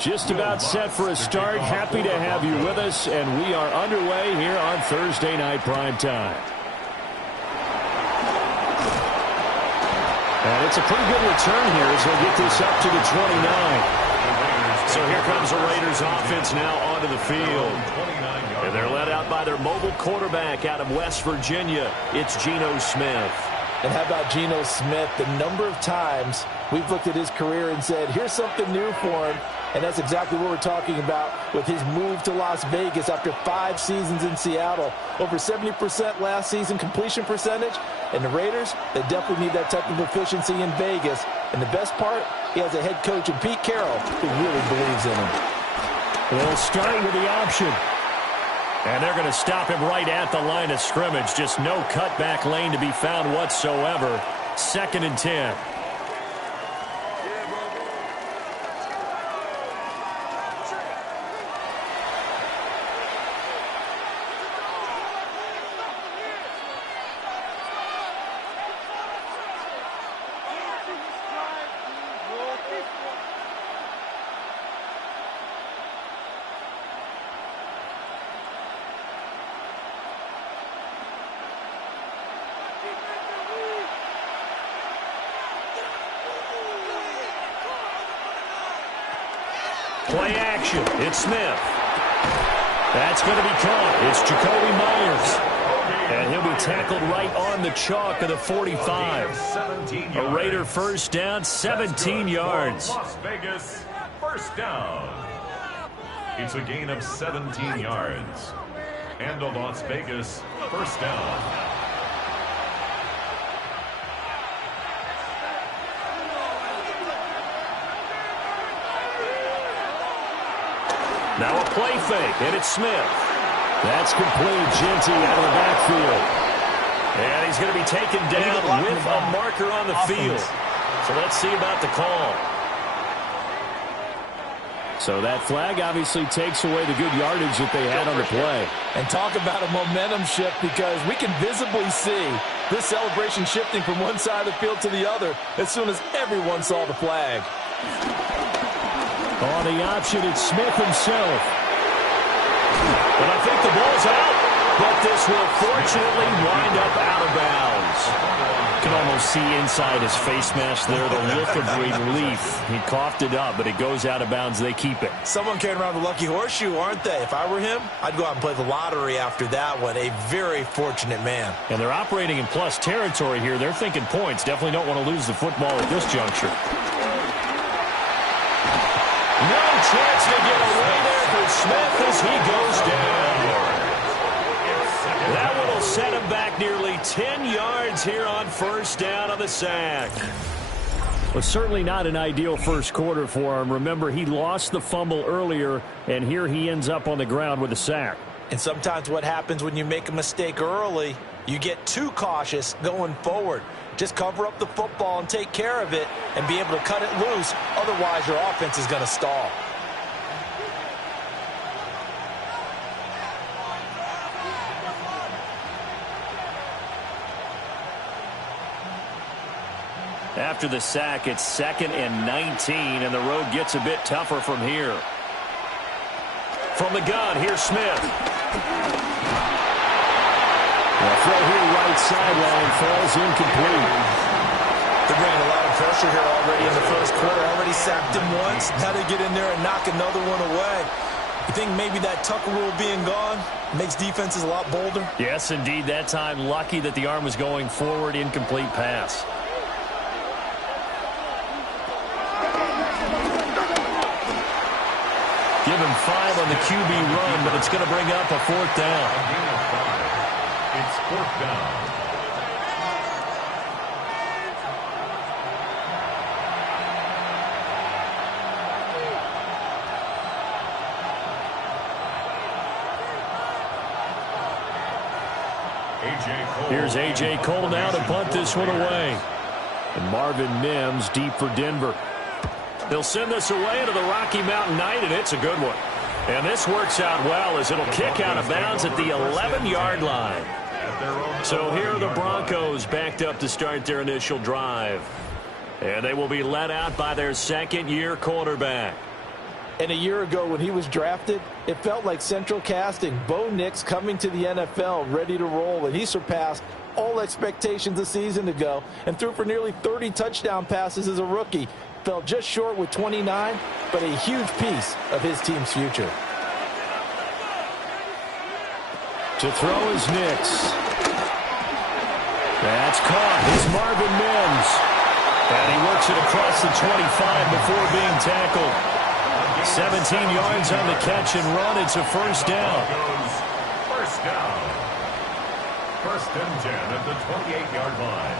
Just about set for a start. Happy to have you with us, and we are underway here on Thursday Night Prime Time. And it's a pretty good return here as they'll get this up to the 29. So here comes the Raiders offense now onto the field. And they're led out by their mobile quarterback out of West Virginia. It's Geno Smith. And how about Geno Smith? The number of times we've looked at his career and said, here's something new for him. And that's exactly what we're talking about with his move to Las Vegas after 5 seasons in Seattle. Over 70% last season completion percentage. And the Raiders, they definitely need that type of efficiency in Vegas. And the best part, he has a head coach in Pete Carroll who really believes in him. They'll start with the option. And they're going to stop him right at the line of scrimmage. Just no cutback lane to be found whatsoever. 2nd and 10. Play action. It's Smith. That's going to be caught. It's Jacoby Myers. And he'll be tackled right on the chalk of the 45. A Raider first down, 17 yards. Las Vegas, first down. It's a gain of 17 yards. And a Las Vegas first down. Now a play fake, and it's Smith. That's complete. Genty out of the backfield. And he's going to be taken down with a marker on the field. So let's see about the call. So that flag obviously takes away the good yardage that they had on the play. And talk about a momentum shift, because we can visibly see this celebration shifting from one side of the field to the other as soon as everyone saw the flag. On the option, it's Smith himself. And I think the ball's out, but this will fortunately wind up out of bounds. You can almost see inside his face mask there the look of relief. He coughed it up, but it goes out of bounds. They keep it. Someone carrying around the lucky horseshoe, aren't they? If I were him, I'd go out and play the lottery after that one. A very fortunate man. And they're operating in plus territory here. They're thinking points. Definitely don't want to lose the football at this juncture. No chance to get away there for Smith as he goes down. That one will set him back nearly 10 yards here on first down on the sack. Well, certainly not an ideal first quarter for him. Remember, he lost the fumble earlier, and here he ends up on the ground with a sack. And sometimes what happens when you make a mistake early, you get too cautious going forward. Just cover up the football and take care of it and be able to cut it loose. Otherwise, your offense is going to stall. After the sack, it's 2nd and 19, and the road gets a bit tougher from here. From the gun, here's Smith. The throw here right sideline falls incomplete. They're bringing a lot of pressure here already in the first quarter. Already sacked him once. Now they get in there and knock another one away. You think maybe that Tucker rule being gone makes defenses a lot bolder? Yes, indeed. That time, lucky that the arm was going forward. Incomplete pass. Give him 5 on the QB run, but it's going to bring up a 4th down. It's 4th down. Here's A.J. Cole now to punt this one away. And Marvin Mims deep for Denver. They'll send this away into the Rocky Mountain Night, and it's a good one. And this works out well as it'll kick out of bounds at the 11-yard line. So here are the Broncos backed up to start their initial drive. And they will be led out by their second-year quarterback. And a year ago when he was drafted, it felt like central casting. Bo Nix coming to the NFL ready to roll, and he surpassed all expectations a season ago and threw for nearly 30 touchdown passes as a rookie. Fell just short with 29, but a huge piece of his team's future. To throw is Nix. That's caught. It's Marvin Mims. And he works it across the 25 before being tackled. 17 yards on the catch and run. It's a first down. First down. First and 10 at the 28-yard line.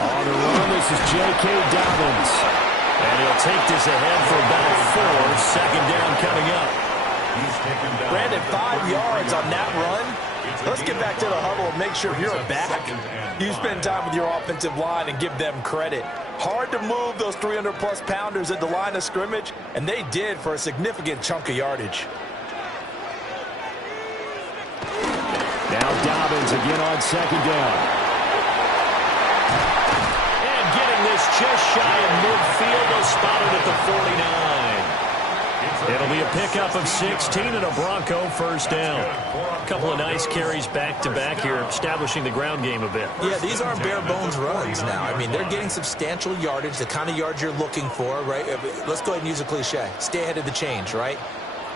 On the run, this is J.K. Dobbins. And he'll take this ahead for about 4. Second down coming up. Brandon, 5 yards on that run. Let's get back to the huddle and make sure you're back. You spend time with your offensive line and give them credit. Hard to move those 300-plus pounders at the line of scrimmage, and they did for a significant chunk of yardage. Now Dobbins again on second down. This just shy of midfield. They'll spot it at the 49. It'll be a pickup of 16 and a Bronco first down. A couple of nice carries back-to-back here, establishing the ground game a bit. Yeah, these aren't bare-bones runs now. I mean, they're getting substantial yardage, the kind of yards you're looking for, right? Let's go ahead and use a cliche. Stay ahead of the change, right?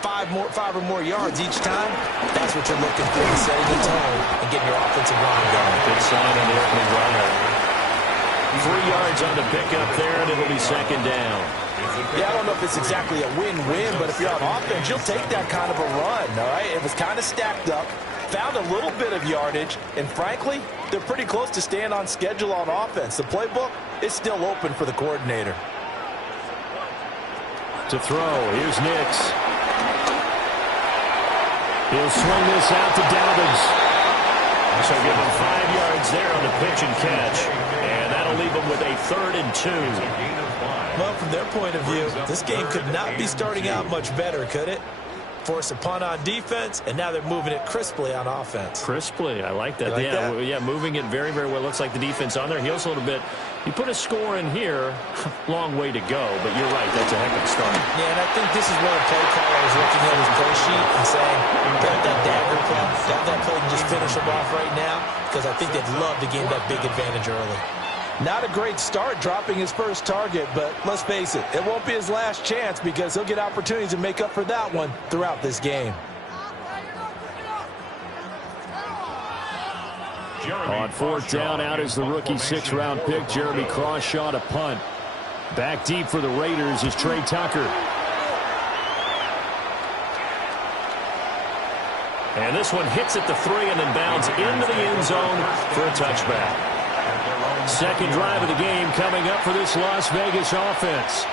5 or more yards each time, that's what you're looking for, setting the tone and getting your offensive line going. Good sign on the opening drive. 3 yards on the pickup there, and it'll be second down. Yeah, I don't know if it's exactly a win-win, but if you're on offense, you'll take that kind of a run, all right? It was kind of stacked up, found a little bit of yardage, and frankly, they're pretty close to staying on schedule on offense. The playbook is still open for the coordinator. To throw, here's Nix. He'll swing this out to Dobbins. So give him 5 yards there on the pitch and catch. And that'll leave them with a 3rd and 2. Well, from their point of view, this game could not be starting out much better, could it? Force a punt on defense, and now they're moving it crisply on offense. Crisply, I like that. Yeah, moving it very, very well. Looks like the defense on their heels a little bit. You put a score in here, long way to go, but you're right, that's a heck of a start. Yeah, and I think this is where a play caller is looking at his play sheet and saying, grab that dagger play, grab that play and just finish them off right now, because I think they'd love to gain that big advantage early. Not a great start dropping his first target, but let's face it, it won't be his last chance because he'll get opportunities to make up for that one throughout this game. On 4th down, out is the rookie 6th-round pick, Jeremy Crawshaw, to punt. Back deep for the Raiders is Trey Tucker. And this one hits at the 3 and then bounds into the end zone for a touchback. Second drive of the game coming up for this Las Vegas offense.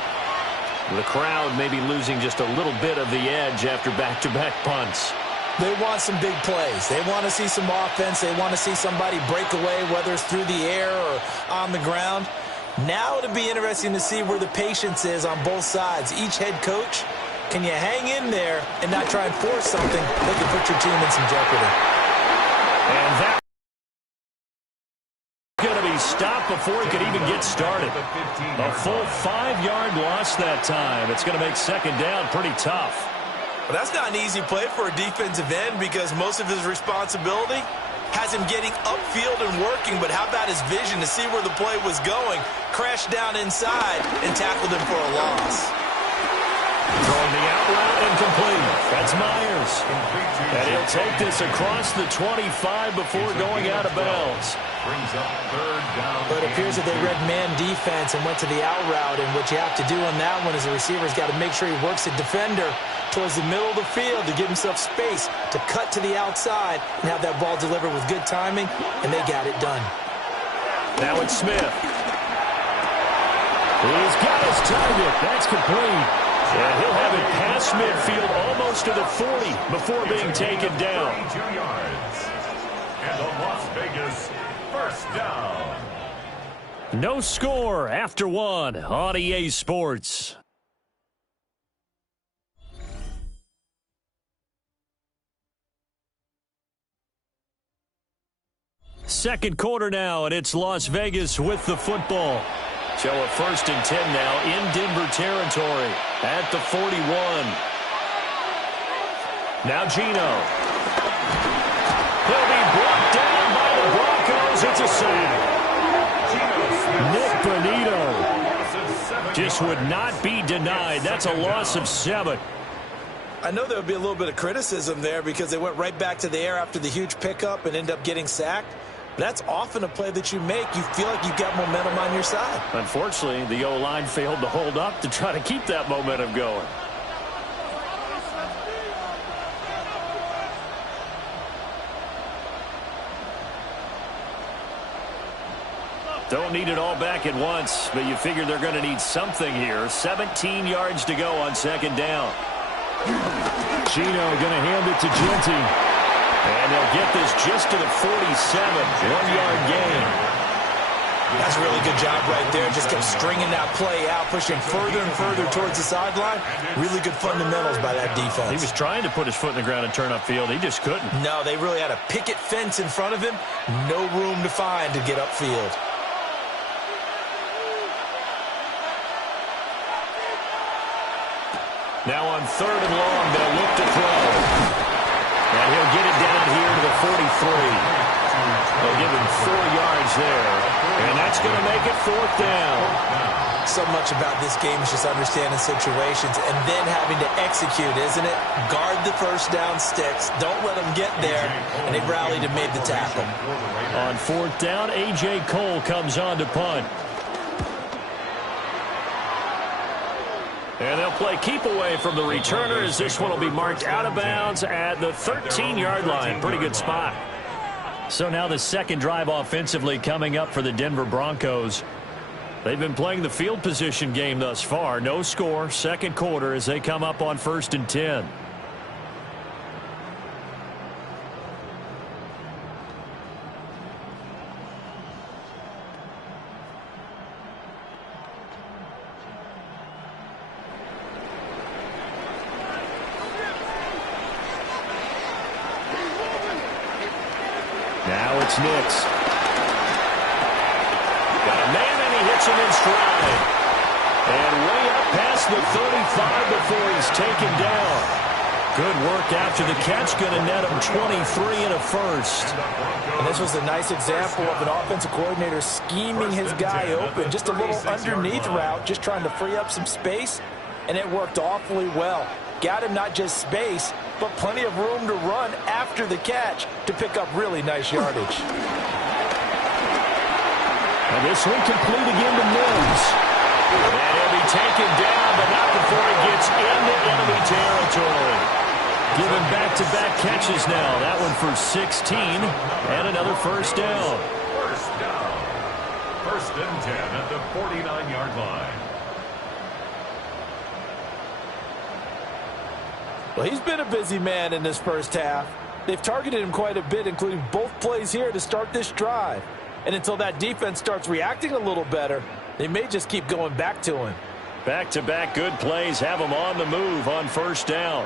The crowd may be losing just a little bit of the edge after back-to-back punts. They want some big plays. They want to see some offense. They want to see somebody break away, whether it's through the air or on the ground. Now it'll be interesting to see where the patience is on both sides. Each head coach, can you hang in there and not try and force something that could put your team in some jeopardy? And that going to be stopped before he could even get started. A full 5-yard loss that time. It's going to make second down pretty tough. Well, that's not an easy play for a defensive end because most of his responsibility has him getting upfield and working, but how about his vision to see where the play was going, crashed down inside, and tackled him for a loss. Throwing the out route and complete. That's Myers. And he'll take this across the 25 before going out of bounds. Brings up 3rd down. But it appears that they read man defense and went to the out route, and what you have to do on that one is the receiver's got to make sure he works the defender towards the middle of the field to give himself space to cut to the outside and have that ball delivered with good timing, and they got it done. Now it's Smith. He's got his target. That's complete. And he'll have it past midfield almost to the 40 before being taken down. 22 yards. And a Las Vegas first down. No score after 1 on EA Sports. second quarter now, and it's Las Vegas with the football. So a 1st and 10 now in Denver territory at the 41. Now Geno. He'll be brought down by the Broncos. It's a sack. Nick Bonito just would not be denied. That's a loss of 7. I know there would be a little bit of criticism there because they went right back to the air after the huge pickup and end up getting sacked. But that's often a play that you make. You feel like you've got momentum on your side. Unfortunately, the O-line failed to hold up to try to keep that momentum going. Don't need it all back at once, but you figure they're going to need something here. 17 yards to go on 2nd down. Geno going to hand it to Genty. And they'll get this just to the 47. 1-yard gain. That's a really good job right there. Just kept stringing that play out, pushing further and further towards the sideline. Really good fundamentals by that defense. He was trying to put his foot in the ground and turn upfield. He just couldn't. No, they really had a picket fence in front of him. No room to find to get upfield. Now on 3rd and long, they'll look to throw. And he'll get it down here to the 43. They'll give him 4 yards there. And that's going to make it 4th down. So much about this game is just understanding situations and then having to execute, isn't it? Guard the first down sticks. Don't let them get there. And they rallied and made the tackle. On 4th down, A.J. Cole comes on to punt. And they'll play keep away from the returner as this one will be marked out of bounds at the 13-yard line. Pretty good spot. So now the second drive offensively coming up for the Denver Broncos. They've been playing the field position game thus far. No score, 2nd quarter as they come up on 1st and 10. Now it's Nix. Got a man and he hits him in stride. And way up past the 35 before he's taken down. Good work after the catch. Going to net him 23 and a 1st. And this was a nice example of an offensive coordinator scheming his guy open. Just a little underneath route, just trying to free up some space. And it worked awfully well. Got him not just space, but plenty of room to run after the catch to pick up really nice yardage. And this one complete again to Mims. And he'll be taken down, but not before he gets into enemy territory. Giving back-to-back catches now. That one for 16 and another 1st down. 1st and 10 at the 49-yard line. Well, he's been a busy man in this first half. They've targeted him quite a bit, including both plays here to start this drive. And until that defense starts reacting a little better, they may just keep going back to him. Back-to-back good plays have him on the move on 1st down.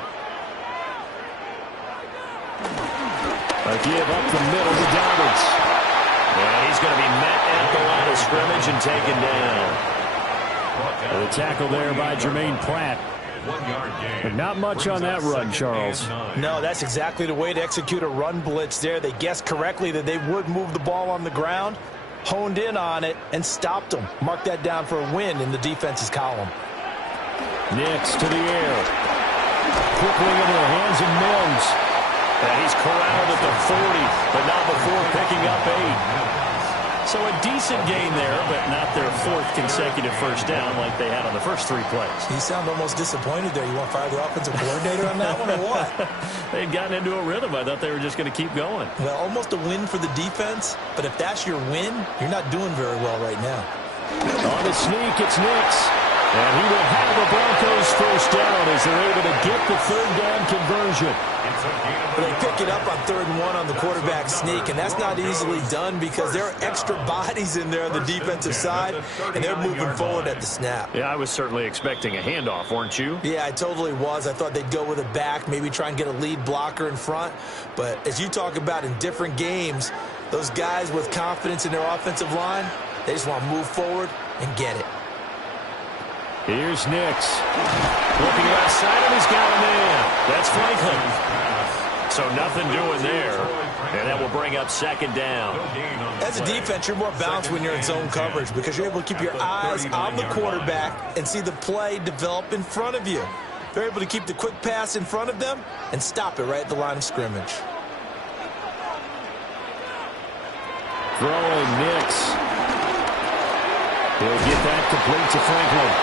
A give up the middle to Dobbins. And he's going to be met at the line of scrimmage and taken down. The tackle there by Jermaine Pratt. 1-yard gain. But not much on that run, Charles. No, that's exactly the way to execute a run blitz there. They guessed correctly that they would move the ball on the ground, honed in on it, and stopped them. Mark that down for a win in the defense's column. Nix to the air. Quickly into the hands of Mims. And he's corralled at the 40, but not before picking up 8. So a decent gain there, but not their 4th consecutive 1st down like they had on the first 3 plays. You sound almost disappointed there. You want to fire the offensive coordinator on that one or what? They'd gotten into a rhythm. I thought they were just going to keep going. Well, almost a win for the defense, but if that's your win, you're not doing very well right now. On the sneak, it's Nix. And he will have the Broncos 1st down as they're able to get the 3rd down conversion. They pick it up on 3rd and 1 on the quarterback sneak, and that's not easily done because there are extra bodies in there on the defensive side, and they're moving forward at the snap. Yeah, I was certainly expecting a handoff, weren't you? Yeah, I totally was. I thought they'd go with a back, maybe try and get a lead blocker in front. But as you talk about in different games, Those guys with confidence in their offensive line, they just want to move forward and get it. Here's Nix. Looking outside, and he's got a man. That's Franklin. So nothing doing there. And that will bring up second down. As a defense, you're more balanced when you're in zone coverage because you're able to keep your eyes on the quarterback and see the play develop in front of you. They're able to keep the quick pass in front of them and stop it right at the line of scrimmage. Throwing Nix. He'll get that complete to Franklin.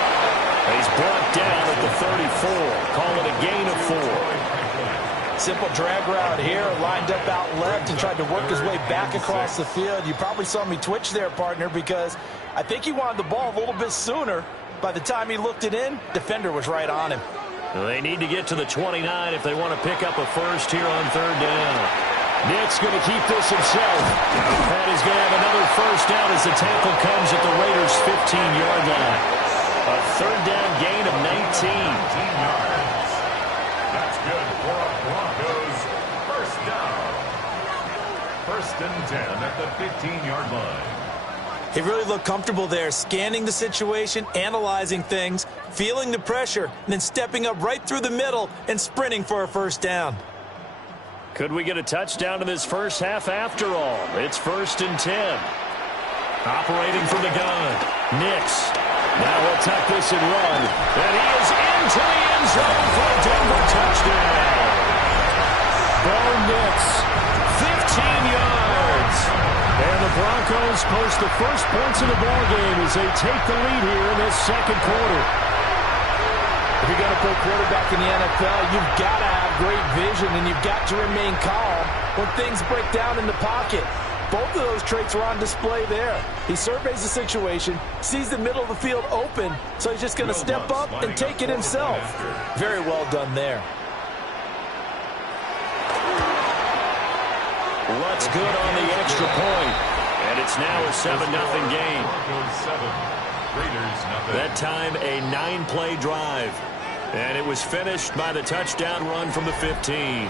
He's brought down at the 34. Call it a gain of 4. Simple drag route here, lined up out left and tried to work his way back across the field. You probably saw me twitch there, partner, because I think he wanted the ball a little bit sooner. By the time he looked it in, defender was right on him. Well, they need to get to the 29 if they want to pick up a first here on third down. Nick's going to keep this himself. And he's going to have another first down as the tackle comes at the Raiders' 15-yard line. A third down gain of 19. 19 yards. That's good for a Broncos first down. First and 10 at the 15-yard line. He really looked comfortable there, scanning the situation, analyzing things, feeling the pressure, and then stepping up right through the middle and sprinting for a first down. Could we get a touchdown in this first half after all? It's first and 10. Operating from the gun. Nix. Now he'll tuck this and run. And he is into the end zone for a Denver touchdown. Bo Nix, 15 yards. And the Broncos post the first points of the ballgame as they take the lead here in this second quarter. If you're going to play quarterback in the NFL, you've got to have great vision and you've got to remain calm when things break down in the pocket. Both of those traits are on display there. He surveys the situation, sees the middle of the field open, so he's just going to step up and take it himself. Very well done there. What's good on the extra point? And it's now a 7-0 game. That time a 9-play drive. And it was finished by the touchdown run from the 15.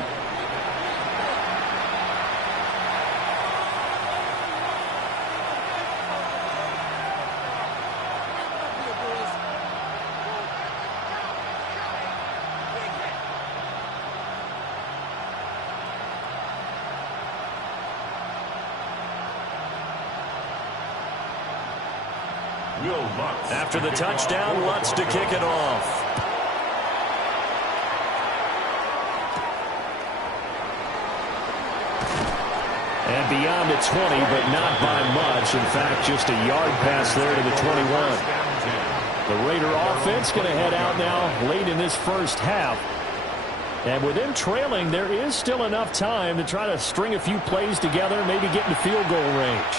After the touchdown, Lutz to kick it off. And beyond the 20, but not by much. In fact, just a yard pass there to the 21. The Raider offense going to head out now late in this first half. And with them trailing, there is still enough time to try to string a few plays together, maybe get into field goal range.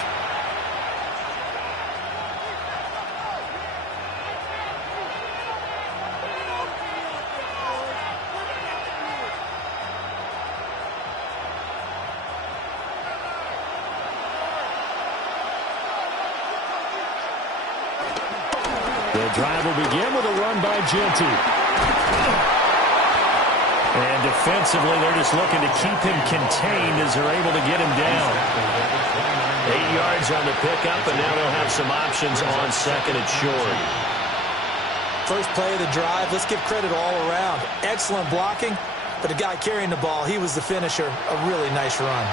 The drive will begin with a run by Genty. And defensively, they're just looking to keep him contained as they're able to get him down. 8 yards on the pickup, and now they'll have some options on second and short. First play of the drive, let's give credit all around. Excellent blocking, but the guy carrying the ball, he was the finisher. A really nice run.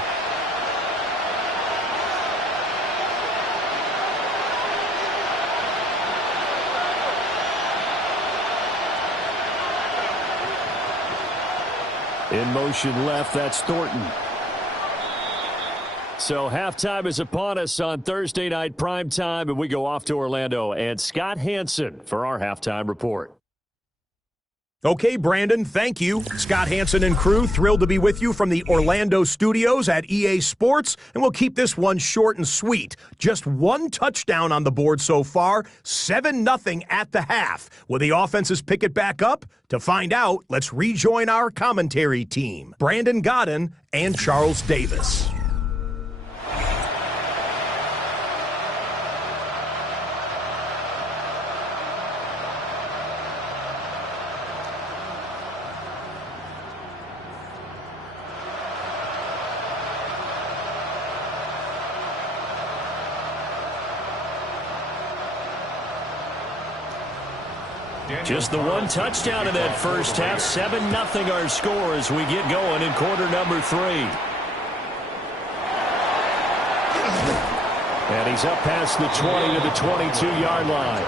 In motion left, that's Thornton. So halftime is upon us on Thursday night primetime, and we go off to Orlando. And Scott Hansen for our halftime report. Okay, Brandon, thank you. Scott Hansen and crew, thrilled to be with you from the Orlando studios at EA Sports, and we'll keep this one short and sweet. Just one touchdown on the board so far, 7-0 at the half. Will the offenses pick it back up? To find out, let's rejoin our commentary team, Brandon Godden and Charles Davis. Just the one touchdown in that first half. 7-0 our score as we get going in quarter number 3. And he's up past the 20 to the 22-yard line.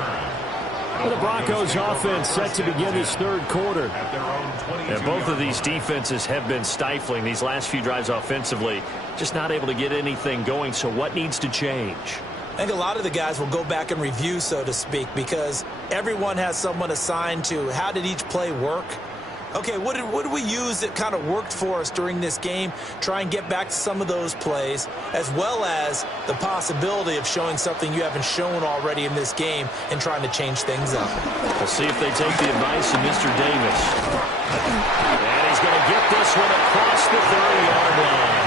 The Broncos offense set to begin this third quarter. And both of these defenses have been stifling these last few drives offensively. Just not able to get anything going. So what needs to change? I think a lot of the guys will go back and review, so to speak, because everyone has someone assigned to how did each play work. Okay, what did we use that kind of worked for us during this game? Try and get back to some of those plays, as well as the possibility of showing something you haven't shown already in this game and trying to change things up. We'll see if they take the advice of Mr. Davis. And he's going to get this one across the 30-yard line.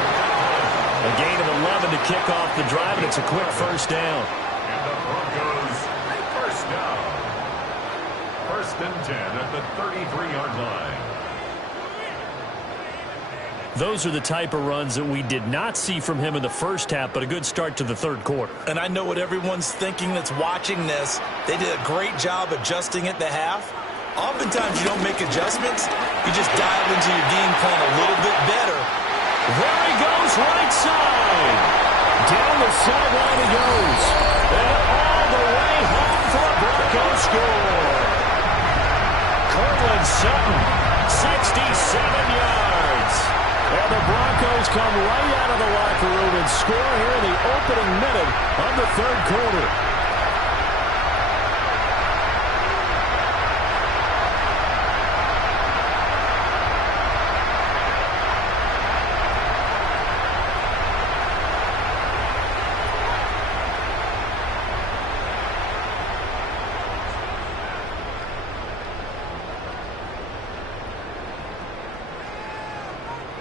A gain of 11 to kick off the drive, and it's a quick first down. And the Broncos first down. 1st and 10 at the 33-yard line. Those are the type of runs that we did not see from him in the first half, but a good start to the third quarter. And I know what everyone's thinking that's watching this. They did a great job adjusting at the half. Oftentimes you don't make adjustments. You just dial into your game plan a little bit better. There he goes, right side. Down the sideline he goes. And all the way home for a Broncos score. Cortland Sutton, 67 yards. And the Broncos come right out of the locker room and score here in the opening minute of the third quarter.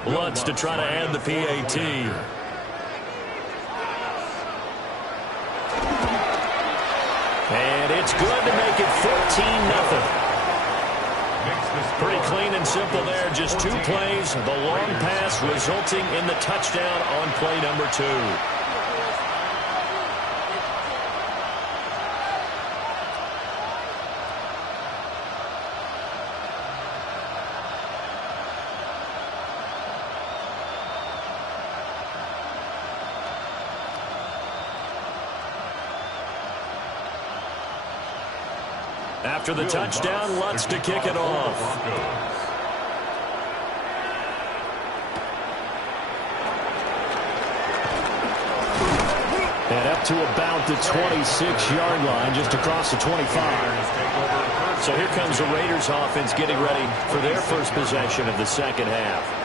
Lutz to try to add the PAT. And it's good to make it 14-0. Pretty clean and simple there. Just 2 plays. The long pass resulting in the touchdown on play number 2. After the touchdown, Lutz to kick it off. And up to about the 26-yard line, just across the 25. So here comes the Raiders offense getting ready for their first possession of the second half.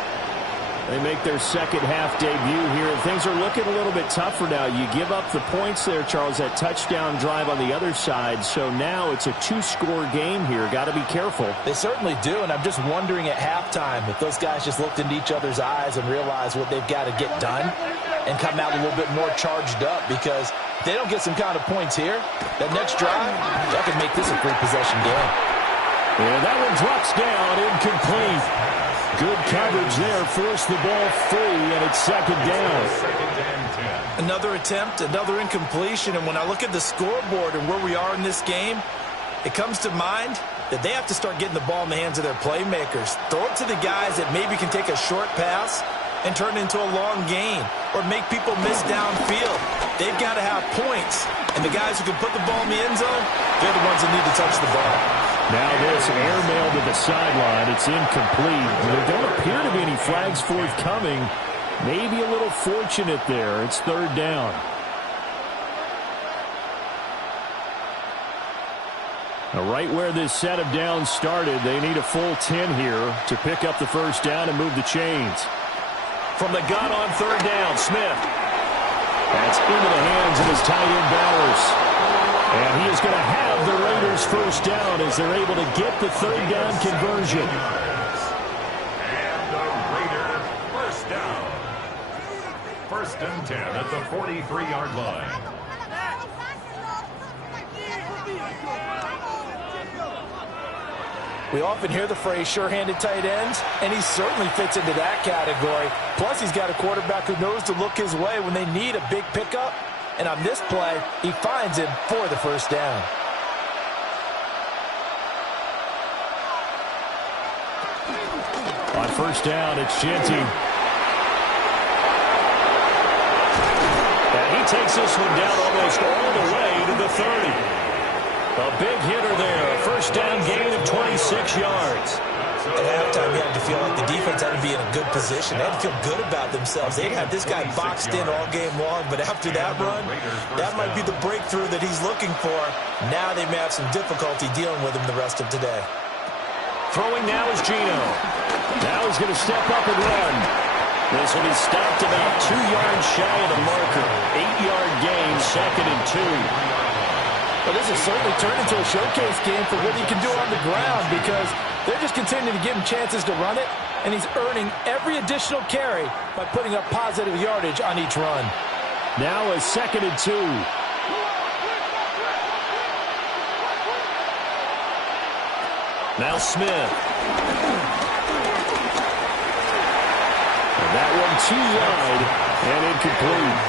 They make their second half debut here, and things are looking a little bit tougher now. You give up the points there, Charles, that touchdown drive on the other side. So now it's a 2-score game here. Got to be careful. They certainly do, and I'm just wondering at halftime if those guys just looked into each other's eyes and realized what they've got to get done and come out a little bit more charged up, because if they don't get some kind of points here, that next drive, that could make this a 3-possession game. And that one drops down, incomplete. Good coverage there, forced the ball free, and it's second down. Another attempt, another incompletion, and when I look at the scoreboard and where we are in this game, it comes to mind that they have to start getting the ball in the hands of their playmakers. Throw it to the guys that maybe can take a short pass and turn it into a long gain, or make people miss downfield. They've got to have points, and the guys who can put the ball in the end zone, they're the ones that need to touch the ball. Now this airmail to the sideline. It's incomplete. There don't appear to be any flags forthcoming. Maybe a little fortunate there. It's third down. Now right where this set of downs started, they need a full 10 here to pick up the first down and move the chains. From the gun on third down, Smith. That's into the hands of his tight end Bowers. And he is going to have the Raiders first down as they're able to get the third down conversion. And the Raiders first down. 1st and 10 at the 43-yard line. We often hear the phrase sure-handed tight ends, and he certainly fits into that category. Plus, he's got a quarterback who knows to look his way when they need a big pickup. And on this play, he finds him for the first down. On first down, it's Ginty. And he takes this one down almost all the way to the 30. A big hitter there. First down gain of 26 yards. At halftime, you had to feel like the defense had to be in a good position. They had to feel good about themselves. They had this guy boxed in all game long, but after that run, that might be the breakthrough that he's looking for. Now they may have some difficulty dealing with him the rest of today. Throwing now is Geno. Now he's going to step up and run. This will be stopped about 2 yards shy of the marker. 8-yard gain, 2nd and 2. Well, this has certainly turned into a showcase game for what he can do on the ground because they're just continuing to give him chances to run it, and he's earning every additional carry by putting up positive yardage on each run. Now a 2nd and 2. Now Smith. And that one too wide and incomplete.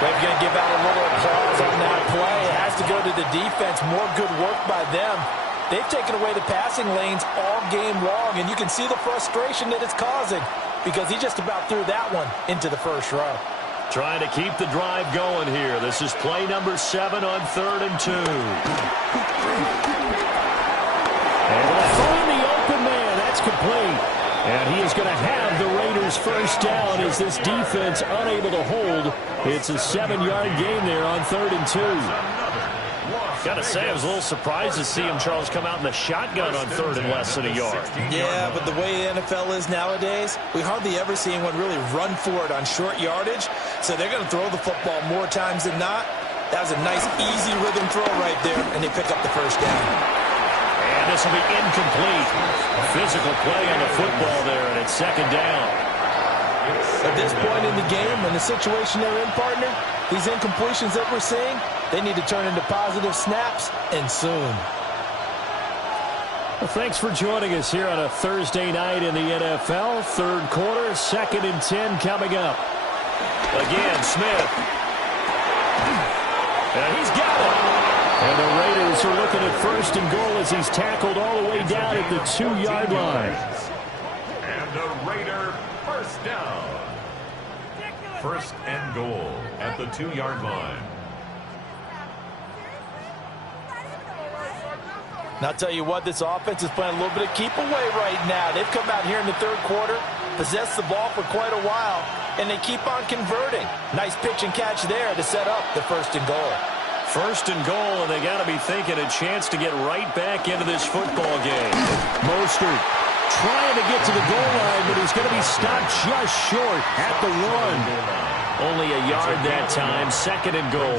They're going to give out a little applause on that play. It has to go to the defense. More good work by them. They've taken away the passing lanes all game long, and you can see the frustration that it's causing because he just about threw that one into the first row. Trying to keep the drive going here. This is play number 7 on 3rd and 2. And a throw in the open man. That's complete. And he is going to have the Raiders first down as this defense unable to hold. It's a 7-yard gain there on 3rd and 2. Got to say, I was a little surprised to see him, Charles, come out in the shotgun on 3rd and less than a yard. Yeah, but the way the NFL is nowadays, we hardly ever see anyone really run for it on short yardage. So they're going to throw the football more times than not. That was a nice, easy rhythm throw right there, and they pick up the first down. And this will be incomplete. A physical play on the football there, and it's 2nd down. At this point in the game, in the situation they're in, partner, these incompletions that we're seeing, they need to turn into positive snaps, and soon. Well, thanks for joining us here on a Thursday night in the NFL. 3rd quarter, 2nd and 10 coming up. Again, Smith. And he's got it. And the Raiders are looking at 1st and goal as he's tackled all the way down at the 2-yard line. And the Raider first down. 1st and goal at the 2-yard line. Now, I'll tell you what, this offense is playing a little bit of keep away right now. They've come out here in the 3rd quarter, possessed the ball for quite a while, and they keep on converting. Nice pitch and catch there to set up the 1st and goal. 1st and goal, and they got to be thinking a chance to get right back into this football game. Mostert trying to get to the goal line, but he's going to be stopped just short at the 1. Only a yard that time, 2nd and goal.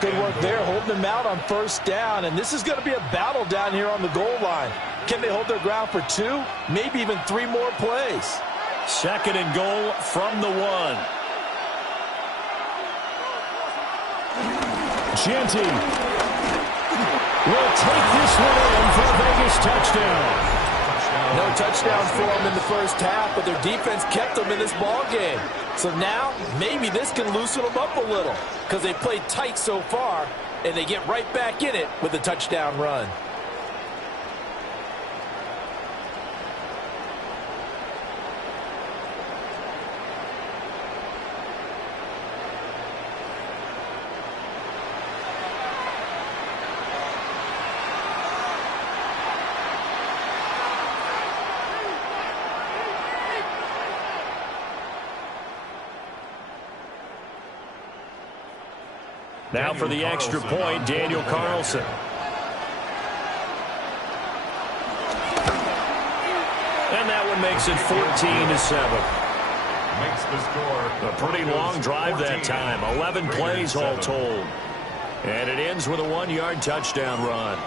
Good work there, holding them out on 1st down, and this is going to be a battle down here on the goal line. Can they hold their ground for 2, maybe even 3 more plays? 2nd and goal from the 1. Ginty will take this one in for a Vegas touchdown. No touchdowns for them in the first half, but their defense kept them in this ball game. So now, maybe this can loosen them up a little because they played tight so far, and they get right back in it with a touchdown run. Now for the extra point, Daniel Carlson. And that one makes it 14-7. Makes the score. A pretty long drive that time. 11 plays all told. And it ends with a 1-yard touchdown run.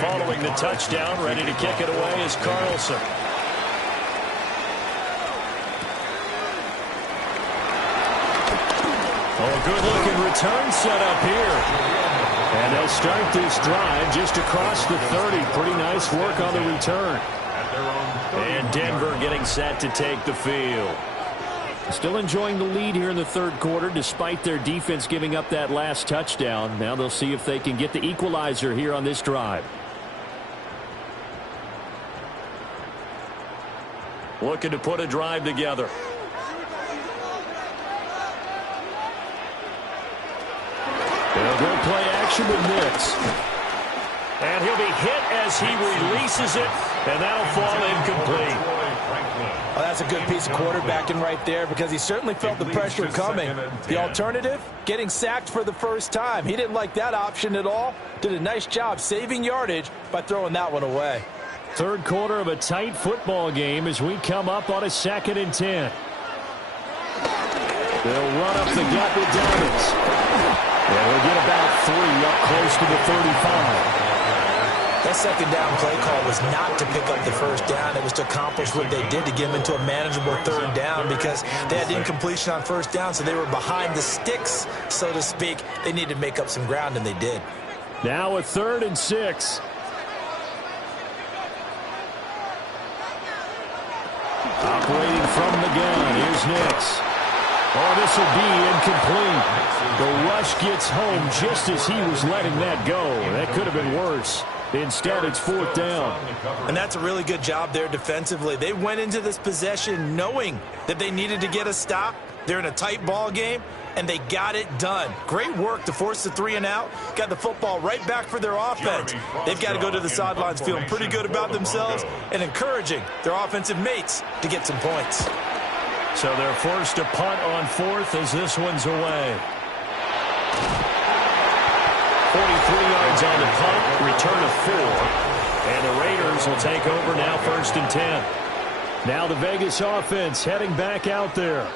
Following the touchdown, ready to kick it away is Carlson. Oh, good-looking return set up here. And they'll start this drive just across the 30. Pretty nice work on the return. And Denver getting set to take the field. Still enjoying the lead here in the third quarter despite their defense giving up that last touchdown. Now they'll see if they can get the equalizer here on this drive. Looking to put a drive together. They'll go play action with Nix. And he'll be hit as he releases it, and that'll fall incomplete. Well, that's a good piece of quarterbacking right there because he certainly felt the pressure coming. The alternative, getting sacked for the first time. He didn't like that option at all. Did a nice job saving yardage by throwing that one away. Third quarter of a tight football game as we come up on a 2nd and 10. They'll run up the gut with Dobbins. And we'll get about 3 up close to the 35. That second down play call was not to pick up the first down. It was to accomplish what they did to get them into a manageable third down because they had incompletion on first down, so they were behind the sticks, so to speak. They needed to make up some ground, and they did. Now a 3rd and 6. Operating from the gun, here's Nix. Oh, this will be incomplete. The rush gets home just as he was letting that go. That could have been worse. Instead, it's 4th down. And that's a really good job there defensively. They went into this possession knowing that they needed to get a stop. They're in a tight ball game, and they got it done. Great work to force the 3 and out. Got the football right back for their offense. They've got to go to the sidelines feeling pretty good about themselves and encouraging their offensive mates to get some points. So they're forced to punt on 4th as this one's away. 43 yards on the punt, return of 4. And the Raiders will take over now 1st and 10. Now the Vegas offense heading back out there.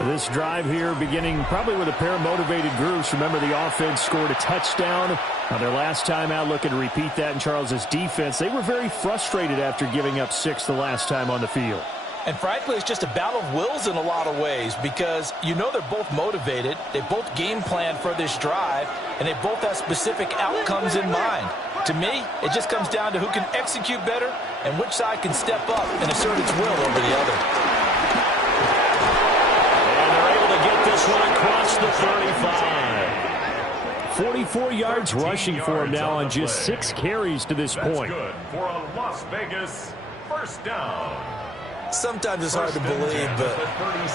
This drive here beginning probably with a pair of motivated groups. Remember, the offense scored a touchdown on their last time out. Looking to repeat that in Charles's defense. They were very frustrated after giving up 6 the last time on the field. And frankly, it's just a battle of wills in a lot of ways because you know they're both motivated. They both game plan for this drive, and they both have specific outcomes in mind. To me, it just comes down to who can execute better and which side can step up and assert its will over the other. And they're able to get this one across the 35. 44 yards rushing for him now on just 6 carries to this point. That's good for a Las Vegas 1st down. Sometimes it's hard to believe, but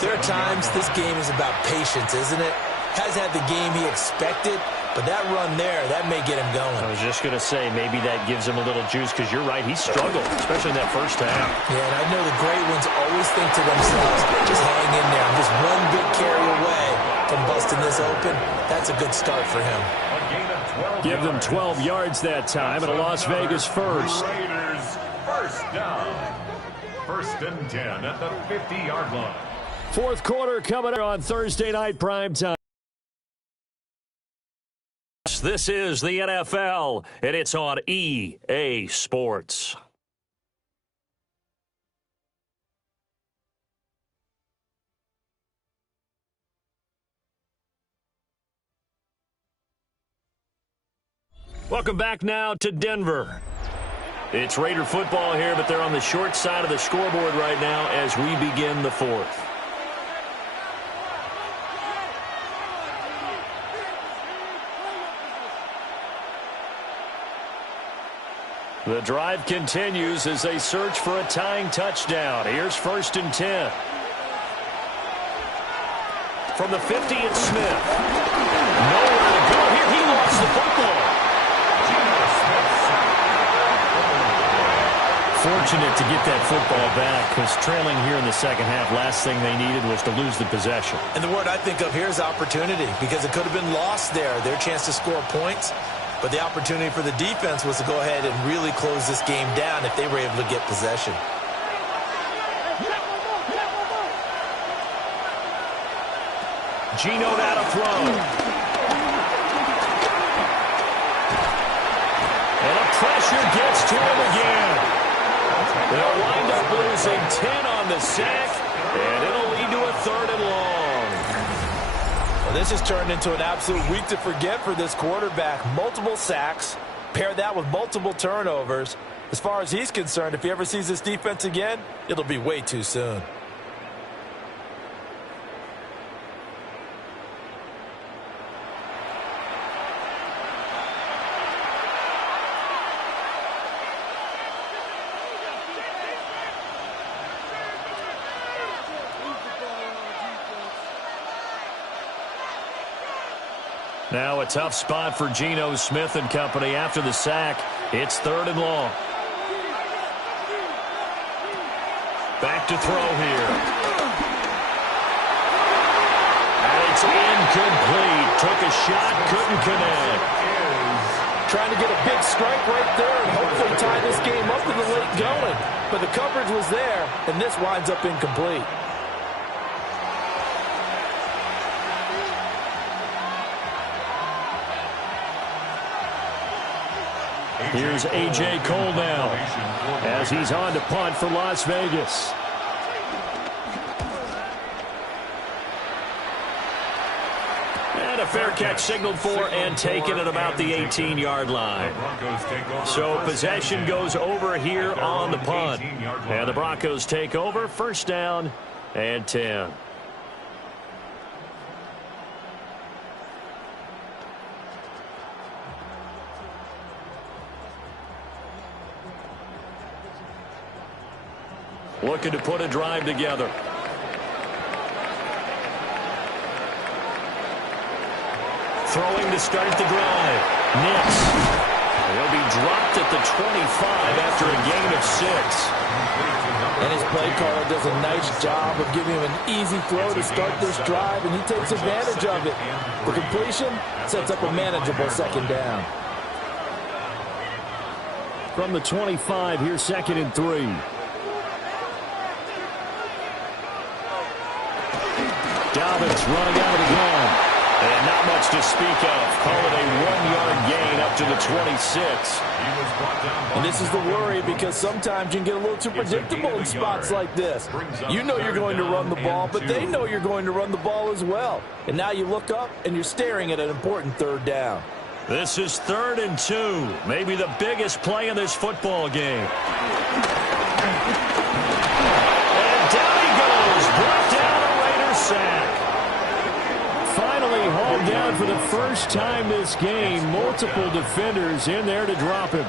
there are times this game is about patience, isn't it? Has had the game he expected, but that run there, that may get him going. I was just going to say, maybe that gives him a little juice because you're right, he struggled, especially in that first half. Yeah, and I know the great ones always think to themselves, just hang in there. I'm just one big carry away from busting this open. That's a good start for him. Give them 12 yards that time and a Las Vegas first. Raiders 1st down. 1st and 10 at the 50-yard line. 4th quarter coming up on Thursday night primetime. This is the NFL, and it's on EA Sports. Welcome back now to Denver. It's Raider football here, but they're on the short side of the scoreboard right now as we begin the 4th. The drive continues as they search for a tying touchdown. Here's 1st and 10. From the 50, it's Smith. Nowhere to go here. He lost the football. Fortunate to get that football back because trailing here in the second half, last thing they needed was to lose the possession. And the word I think of here is opportunity because it could have been lost there, their chance to score points. But the opportunity for the defense was to go ahead and really close this game down if they were able to get possession. Geno now to throw. And the pressure gets to him again. They'll wind up losing 10 on the sack, and it'll lead to a 3rd and long. Well, this has turned into an absolute week to forget for this quarterback. Multiple sacks, pair that with multiple turnovers. As far as he's concerned, if he ever sees this defense again, it'll be way too soon. Now a tough spot for Geno Smith and company after the sack. It's 3rd and long. Back to throw here. And it's incomplete. Took a shot, couldn't connect. Trying to get a big strike right there and hopefully tie this game up in the late going. But the coverage was there, and this winds up incomplete. Here's A.J. Cole now as he's on to punt for Las Vegas. And a fair catch signaled for and taken at about the 18-yard line. So possession goes over here on the punt. And the Broncos take over, 1st down and 10. Looking to put a drive together. Throwing to start the drive. Nix. He'll be dropped at the 25 after a gain of 6. And his play caller does a nice job of giving him an easy throw to start this drive, and he takes advantage of it. The completion sets up a manageable 2nd down. From the 25, here's 2nd and 3. Dobbins running out of the gun. And not much to speak of. Call it a 1-yard gain up to the 26. And this is the worry because sometimes you can get a little too predictable in spots like this. You know you're going to run the ball, but they know you're going to run the ball as well. And now you look up and you're staring at an important 3rd down. This is 3rd and 2. Maybe the biggest play in this football game. And down he goes. Brought down a Raider sack. Finally hauled down for the first time this game. Multiple defenders in there to drop him.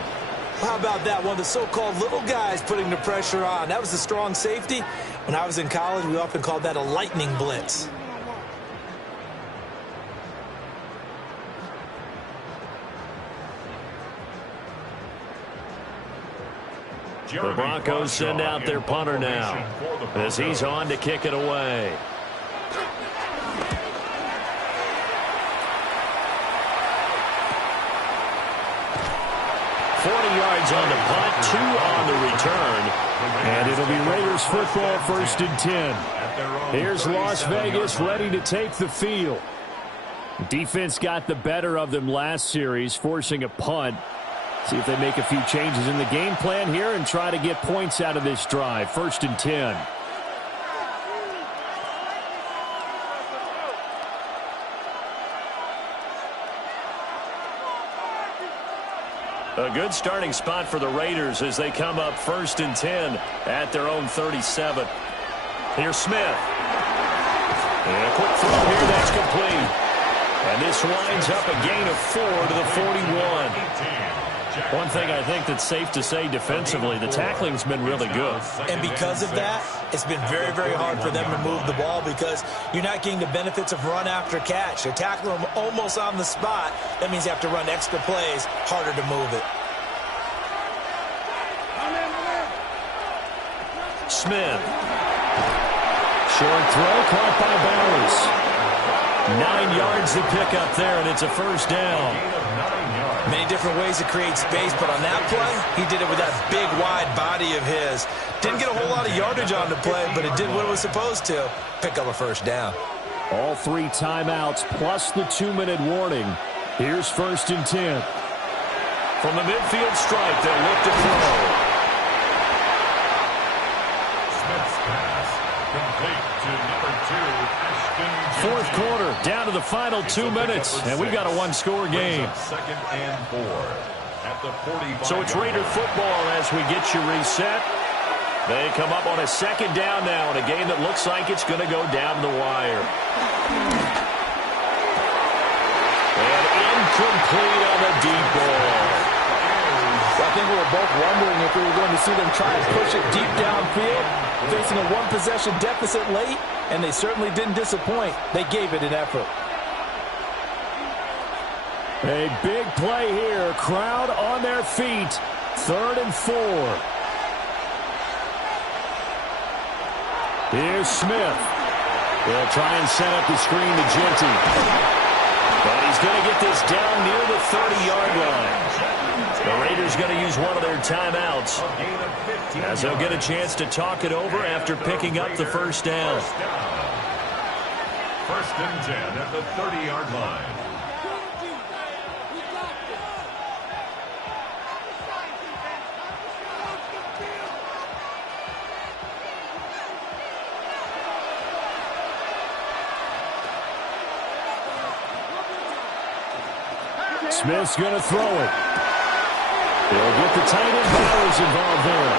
How about that? One of the so-called little guys putting the pressure on. That was the strong safety. When I was in college, we often called that a lightning blitz. The Broncos send out their punter now as he's on to kick it away. Yards on the punt, 2 on the return. And it'll be Raiders football, 1st and 10. Here's Las Vegas ready to take the field. Defense got the better of them last series, forcing a punt. See if they make a few changes in the game plan here and try to get points out of this drive. 1st and 10. A good starting spot for the Raiders as they come up 1st and 10 at their own 37. Here's Smith. And a quick throw here, that's complete. And this winds up a gain of 4 to the 41. One thing I think that's safe to say defensively, the tackling's been really good. And because of that, it's been very, very hard for them to move the ball because you're not getting the benefits of run after catch. You're tackling them almost on the spot. That means you have to run extra plays, harder to move it. Smith. Short throw caught by Bowers. 9 yards to pick up there, and it's a 1st down. Many different ways to create space, but on that play, he did it with that big, wide body of his. Didn't get a whole lot of yardage on the play, but it did what it was supposed to. Pick up a 1st down. All 3 timeouts plus the 2-minute warning. Here's 1st and 10. From the midfield stripe, they'll look to throw. Smith's pass complete to number 2, Ashton fourth quarter, down to the final 2 minutes, and we've got a one-score game. Second and 4 at the 45. So it's Raider football as we get you reset. They come up on a second down now in a game that looks like it's going to go down the wire. And incomplete on the deep ball. I think we were both wondering if we were going to see them try to push it deep downfield, facing a one-possession deficit late, and they certainly didn't disappoint. They gave it an effort. A big play here. Crowd on their feet. 3rd and 4. Here's Smith. They'll try and set up the screen to Genty. But he's going to get this down near the 30-yard line. The Raiders going to use one of their timeouts as they'll get a chance to talk it over after picking up the first down. First and 10 at the 30-yard line. Smith's going to throw it. They'll get the tight end Bowers involved there.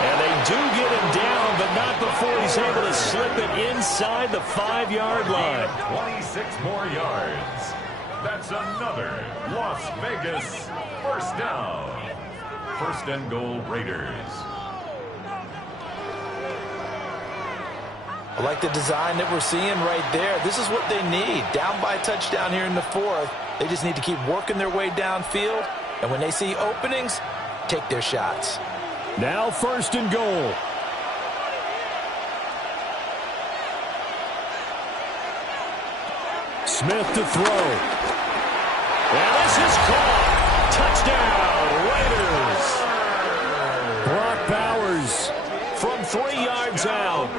And they do get him down, but not before he's able to slip it inside the 5-yard line. 26 more yards. That's another Las Vegas first down. First and goal, Raiders. I like the design that we're seeing right there. This is what they need. Down by a touchdown here in the 4th. They just need to keep working their way downfield. And when they see openings, take their shots. Now 1st and goal. Smith to throw. And this is caught. Touchdown, Raiders. Brock Bowers from 3 yards out.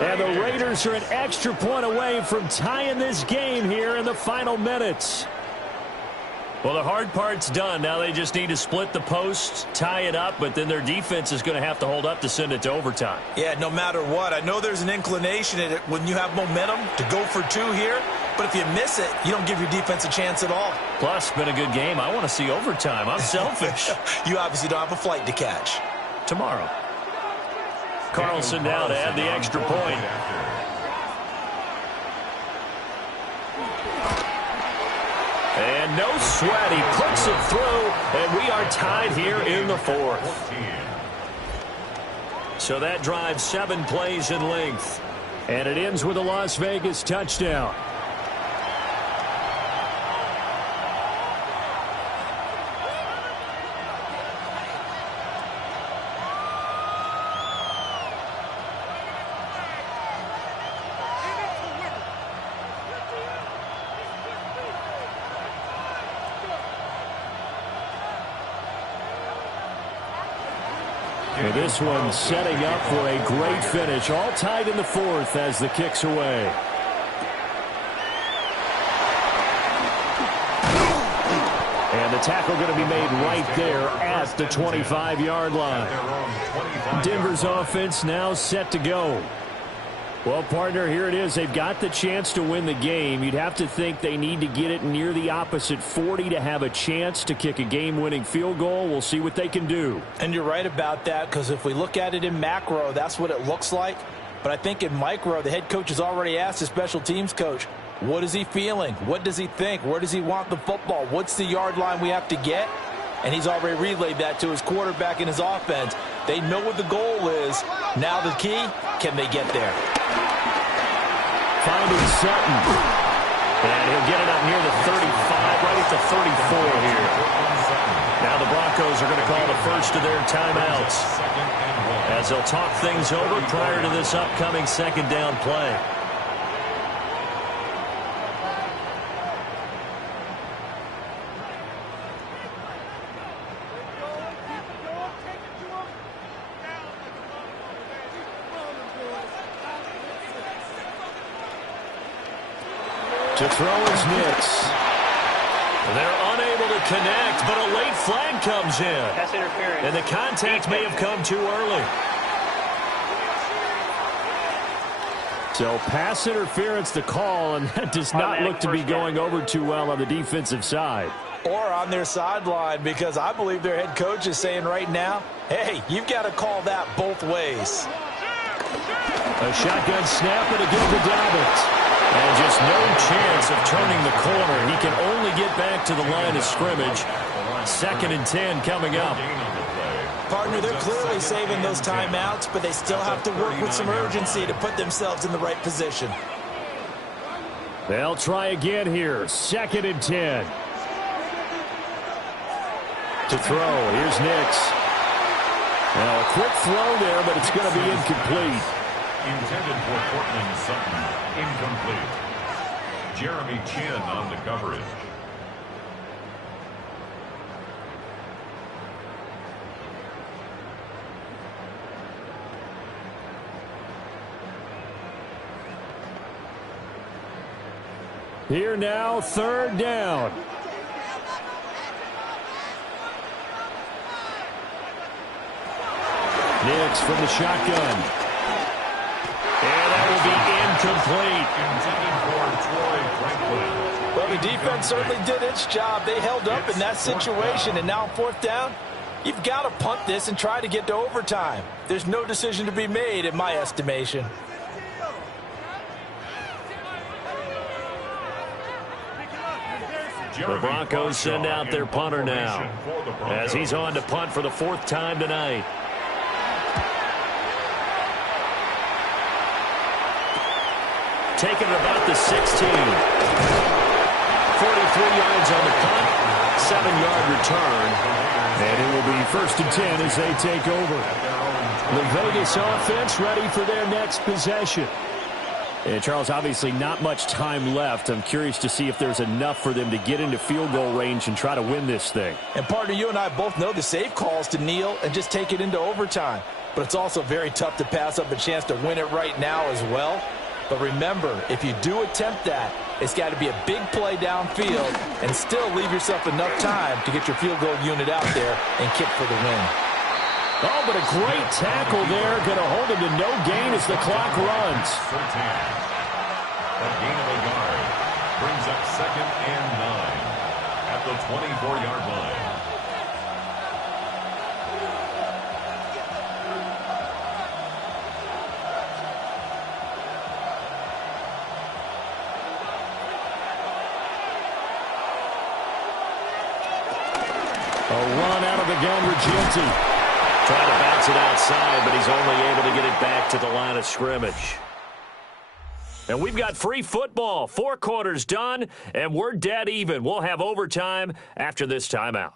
And the Raiders are an extra point away from tying this game here in the final minutes. Well, the hard part's done. Now they just need to split the post, tie it up, but then their defense is going to have to hold up to send it to overtime. Yeah, no matter what. I know there's an inclination in it when you have momentum to go for 2 here, but if you miss it, you don't give your defense a chance at all. Plus, it's been a good game. I want to see overtime. I'm selfish. You obviously don't have a flight to catch. Tomorrow. Carlson now to add the extra point. And no sweat. He puts it through, and we are tied here in the 4th. So that drives 7 plays in length. And it ends with a Las Vegas touchdown. And this one setting up for a great finish. All tied in the 4th as the kick's away. And the tackle going to be made right there at the 25-yard line. Denver's offense now set to go. Well, partner, here it is. They've got the chance to win the game. You'd have to think they need to get it near the opposite 40 to have a chance to kick a game-winning field goal. We'll see what they can do. And you're right about that, because if we look at it in macro, that's what it looks like. But I think in micro, the head coach has already asked the special teams coach, what is he feeling? What does he think? Where does he want the football? What's the yard line we have to get? And he's already relayed that to his quarterback and his offense. They know what the goal is. Now the key, can they get there? Finding Sutton. And he'll get it up near the 35, right at the 34 here. Now the Broncos are going to call the first of their timeouts as they'll talk things over prior to this upcoming 2nd down play. To throw is Nix. They're unable to connect, but a late flag comes in. That's interference. And the contact may have come too early. So pass interference the call, and that does not look to be going over too well on the defensive side. Or on their sideline, because I believe their head coach is saying right now, hey, you've got to call that both ways. A shotgun snap and a good to Dobbins. And just no chance of turning the corner. He can only get back to the line of scrimmage. 2nd and 10 coming up. Partner, they're clearly saving those timeouts, but they still have to work with some urgency to put themselves in the right position. They'll try again here. 2nd and 10. To throw. Here's Nix. Now a quick throw there, but it's going to be incomplete. Intended for Portland Sutton. Incomplete. Jeremy Chin on the coverage. Here now, 3rd down. Nix from the shotgun. And that will be incomplete. Intended for Troy Franklin. Well, the defense certainly did its job. They held up in that situation, and now 4th down, you've got to punt this and try to get to overtime. There's no decision to be made in my estimation. The Broncos send out their punter now, as he's on to punt for the 4th time tonight. Taking about the 16. 43 yards on the punt, 7-yard return, and it will be 1st and 10 as they take over. The Vegas offense ready for their next possession. And Charles, obviously not much time left. I'm curious to see if there's enough for them to get into field goal range and try to win this thing. And partner, you and I both know the safe calls to kneel and just take it into overtime. But it's also very tough to pass up a chance to win it right now as well. But remember, if you do attempt that, it's got to be a big play downfield and still leave yourself enough time to get your field goal unit out there and kick for the win. Oh, but a great tackle there. Going to hold him to no gain as the clock runs. A gain of a yard brings up 2nd and 9 at the 24-yard line. A run out of the gun, Regenti. Trying to bounce it outside, but he's only able to get it back to the line of scrimmage. And we've got free football. 4 quarters done, and we're dead even. We'll have overtime after this timeout.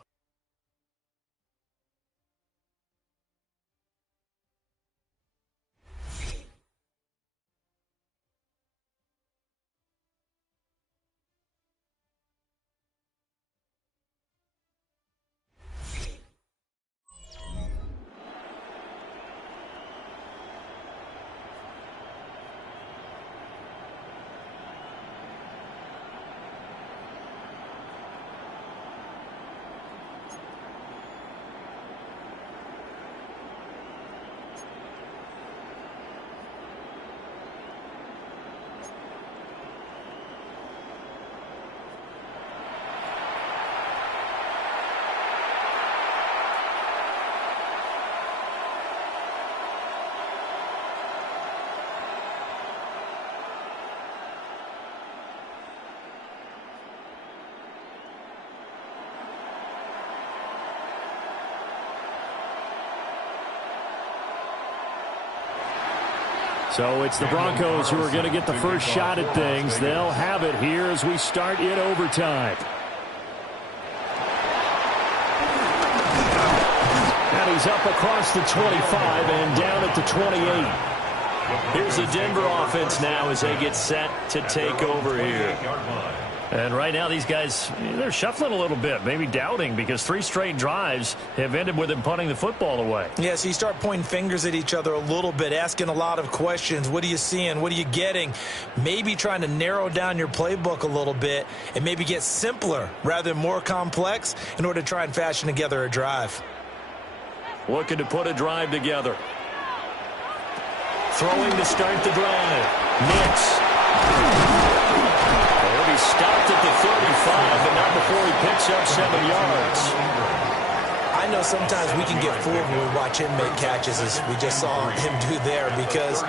So it's the Broncos who are going to get the first shot at things. They'll have it here as we start in overtime. And he's up across the 25 and down at the 28. Here's the Denver offense now as they get set to take over here. And right now these guys, they're shuffling a little bit, maybe doubting, because 3 straight drives have ended with them punting the football away. Yeah, so you start pointing fingers at each other a little bit, asking a lot of questions. What are you seeing? What are you getting? Maybe trying to narrow down your playbook a little bit and maybe get simpler rather than more complex in order to try and fashion together a drive. Looking to put a drive together. Throwing to start the drive. Nix. He'll be stopped at the 35, but not before he picks up 7 yards. I know sometimes we can get fooled when we watch him make catches, as we just saw him do there, because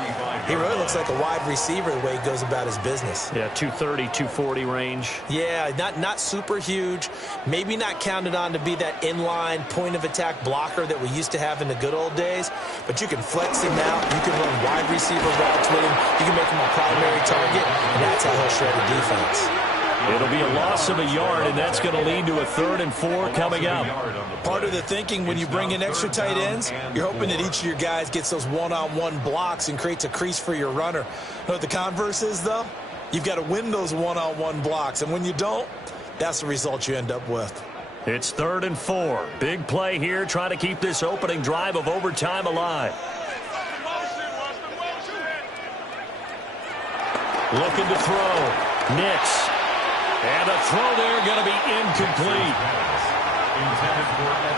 he really looks like a wide receiver the way he goes about his business. Yeah, 230, 240 range. Yeah, not super huge. Maybe not counted on to be that inline point-of-attack blocker that we used to have in the good old days, but you can flex him out. You can run wide receiver routes with him. You can make him a primary target, and that's how he'll shred a defense. It'll be a loss of a yard, and that's going to lead to a 3rd and 4 coming up. Part of the thinking when you bring in extra tight ends, you're hoping that each of your guys gets those one-on-one blocks and creates a crease for your runner. You know what the converse is, though? You've got to win those one-on-one blocks, and when you don't, that's the result you end up with. It's 3rd and 4. Big play here, trying to keep this opening drive of overtime alive. Looking to throw. Nix. And the throw there going to be incomplete.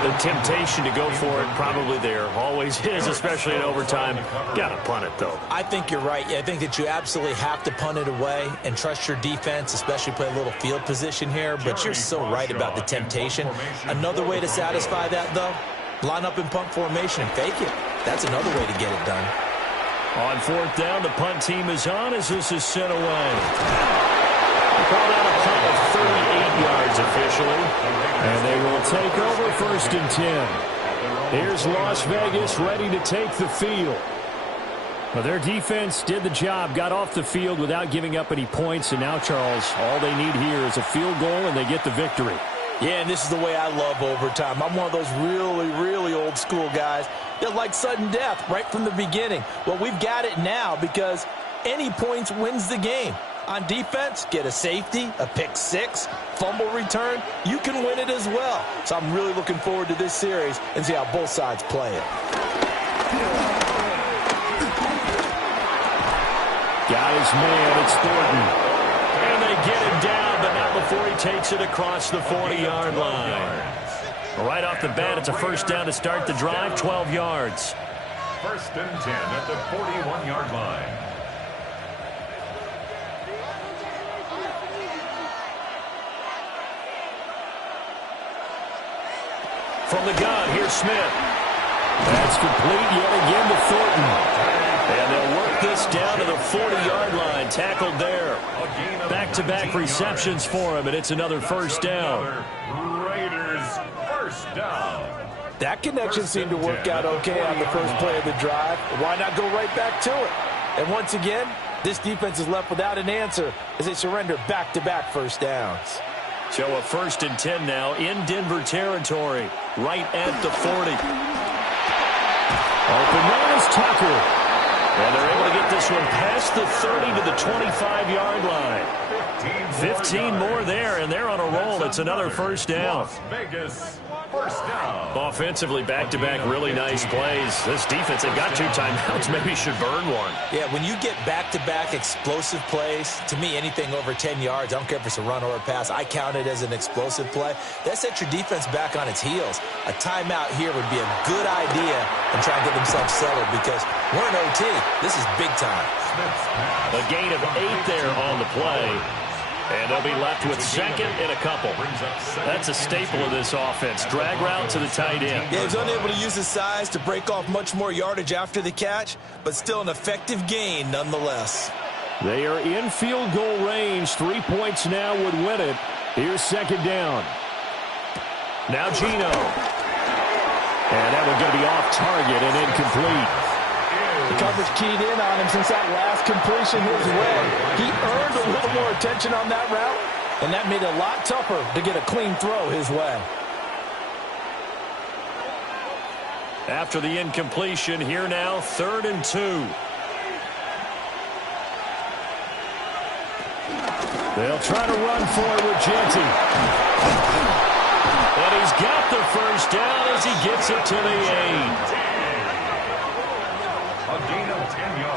The temptation to go for it probably there. Always is, especially in overtime. Got to punt it, though. I think you're right. I think that you absolutely have to punt it away and trust your defense, especially play a little field position here. But you're so right about the temptation. Another way to satisfy that, though, line up in punt formation and fake it. That's another way to get it done. On 4th down, the punt team is on as this is sent away. Called out a punt of 38 yards officially. And they will take over 1st and 10. Here's Las Vegas ready to take the field. Well, their defense did the job, got off the field without giving up any points. And now, Charles, all they need here is a field goal and they get the victory. Yeah, and this is the way I love overtime. I'm one of those really, really old school guys that like sudden death right from the beginning. Well, we've got it now because any points wins the game. On defense, get a safety, a pick six, fumble return. You can win it as well. So I'm really looking forward to this series and see how both sides play it. Got his man. It's Thornton. And they get him down, but not before he takes it across the 40-yard line. Right off the bat, it's a 1st down to start the drive, 12 yards. 1st and 10 at the 41-yard line. From the gun, here's Smith. That's complete yet again to Thornton. And they'll work this down to the 40-yard line. Tackled there. Back-to-back receptions for him, and it's another 1st down. Raiders, 1st down. That connection seemed to work out okay on the first play of the drive. Why not go right back to it? And once again, this defense is left without an answer as they surrender back-to-back 1st downs. So a 1st and 10 now in Denver territory, right at the 40. Open run is Tucker. And they're able to get this one past the 30 to the 25-yard line. 15 more there, and they're on a roll. It's another 1st down. Las Vegas, 1st down. Offensively, back-to-back really nice plays. This defense, they've got 2 timeouts, maybe should burn one. Yeah, when you get back-to-back explosive plays, to me, anything over 10 yards, I don't care if it's a run or a pass, I count it as an explosive play. That sets your defense back on its heels. A timeout here would be a good idea and try and get themselves settled because we're in OT. This is big time. A gain of 8 there on the play. And they'll be left with 2nd and a couple. That's a staple of this offense. Drag route to the tight end. Yeah, he's unable to use his size to break off much more yardage after the catch, but still an effective gain nonetheless. They are in field goal range. 3 points now would win it. Here's 2nd down. Now Gino. And that one's going to be off target and incomplete. The coverage keyed in on him since that last completion his way. He earned a little more attention on that route, and that made it a lot tougher to get a clean throw his way. After the incompletion, here now, 3rd and 2. They'll try to run for it with Genty. And he's got the 1st down as he gets it to the 8.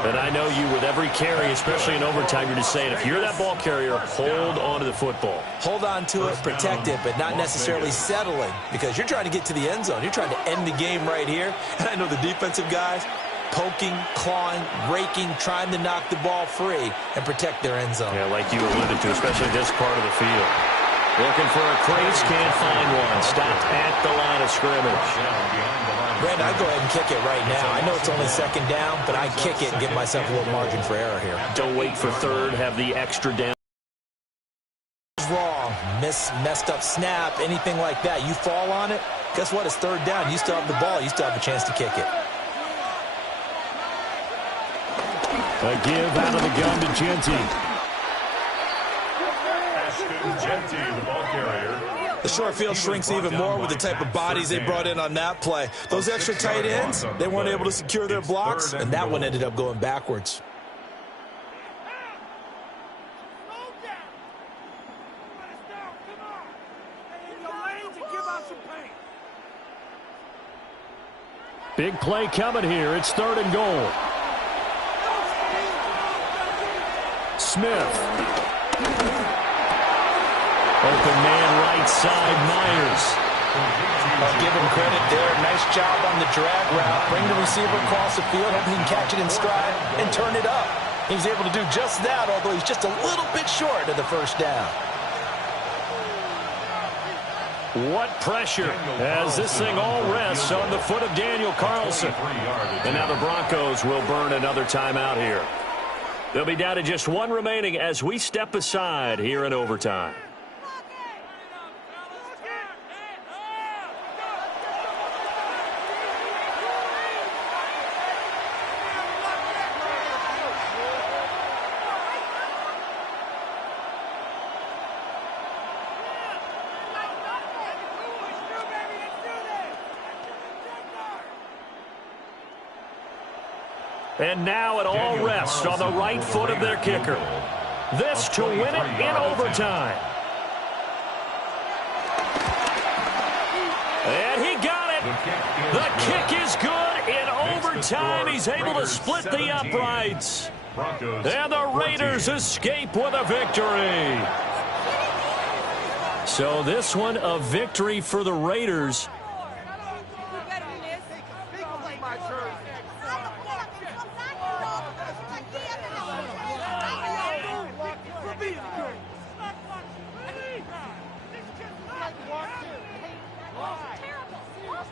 And I know you, with every carry, especially in overtime, you're just saying, if you're that ball carrier, hold on to the football. Hold on to it, protect it, but not necessarily settling because you're trying to get to the end zone. You're trying to end the game right here. And I know the defensive guys, poking, clawing, raking, trying to knock the ball free and protect their end zone. Yeah, like you alluded to, especially this part of the field. Looking for a crease, can't find one. Stopped at the line of scrimmage. Brandon, I go ahead and kick it right now. I know it's only second down, but I kick it and give myself a little margin for error here. Don't wait for third, have the extra down. Wrong, messed up snap, anything like that. You fall on it, guess what? It's third down. You still have the ball. You still have a chance to kick it. A give out of the gun to Genty. Genty, the ball carrier. The short field shrinks even more with the type of bodies they brought in on that play. Those extra tight ends, they weren't able to secure their blocks, and that one ended up going backwards. Big play coming here. It's 3rd and goal. Smith. Open man right side, Myers. I'll give him credit there. Nice job on the drag route. Bring the receiver across the field, hope he can catch it in stride and turn it up. He was able to do just that, although he's just a little bit short of the first down. What pressure as this thing all rests on the foot of Daniel Carlson. And now the Broncos will burn another timeout here. They'll be down to just one remaining as we step aside here in overtime. And now it all rests on the right foot of their kicker. This to win it in overtime. And he got it. The kick is good in overtime. He's able to split the uprights. And the Raiders escape with a victory. So this one a victory for the Raiders.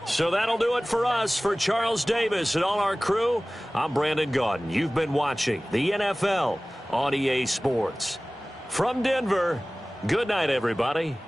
So that'll do it for us. For Charles Davis and all our crew, I'm Brandon Gaudin. You've been watching the NFL on EA Sports. From Denver, good night, everybody.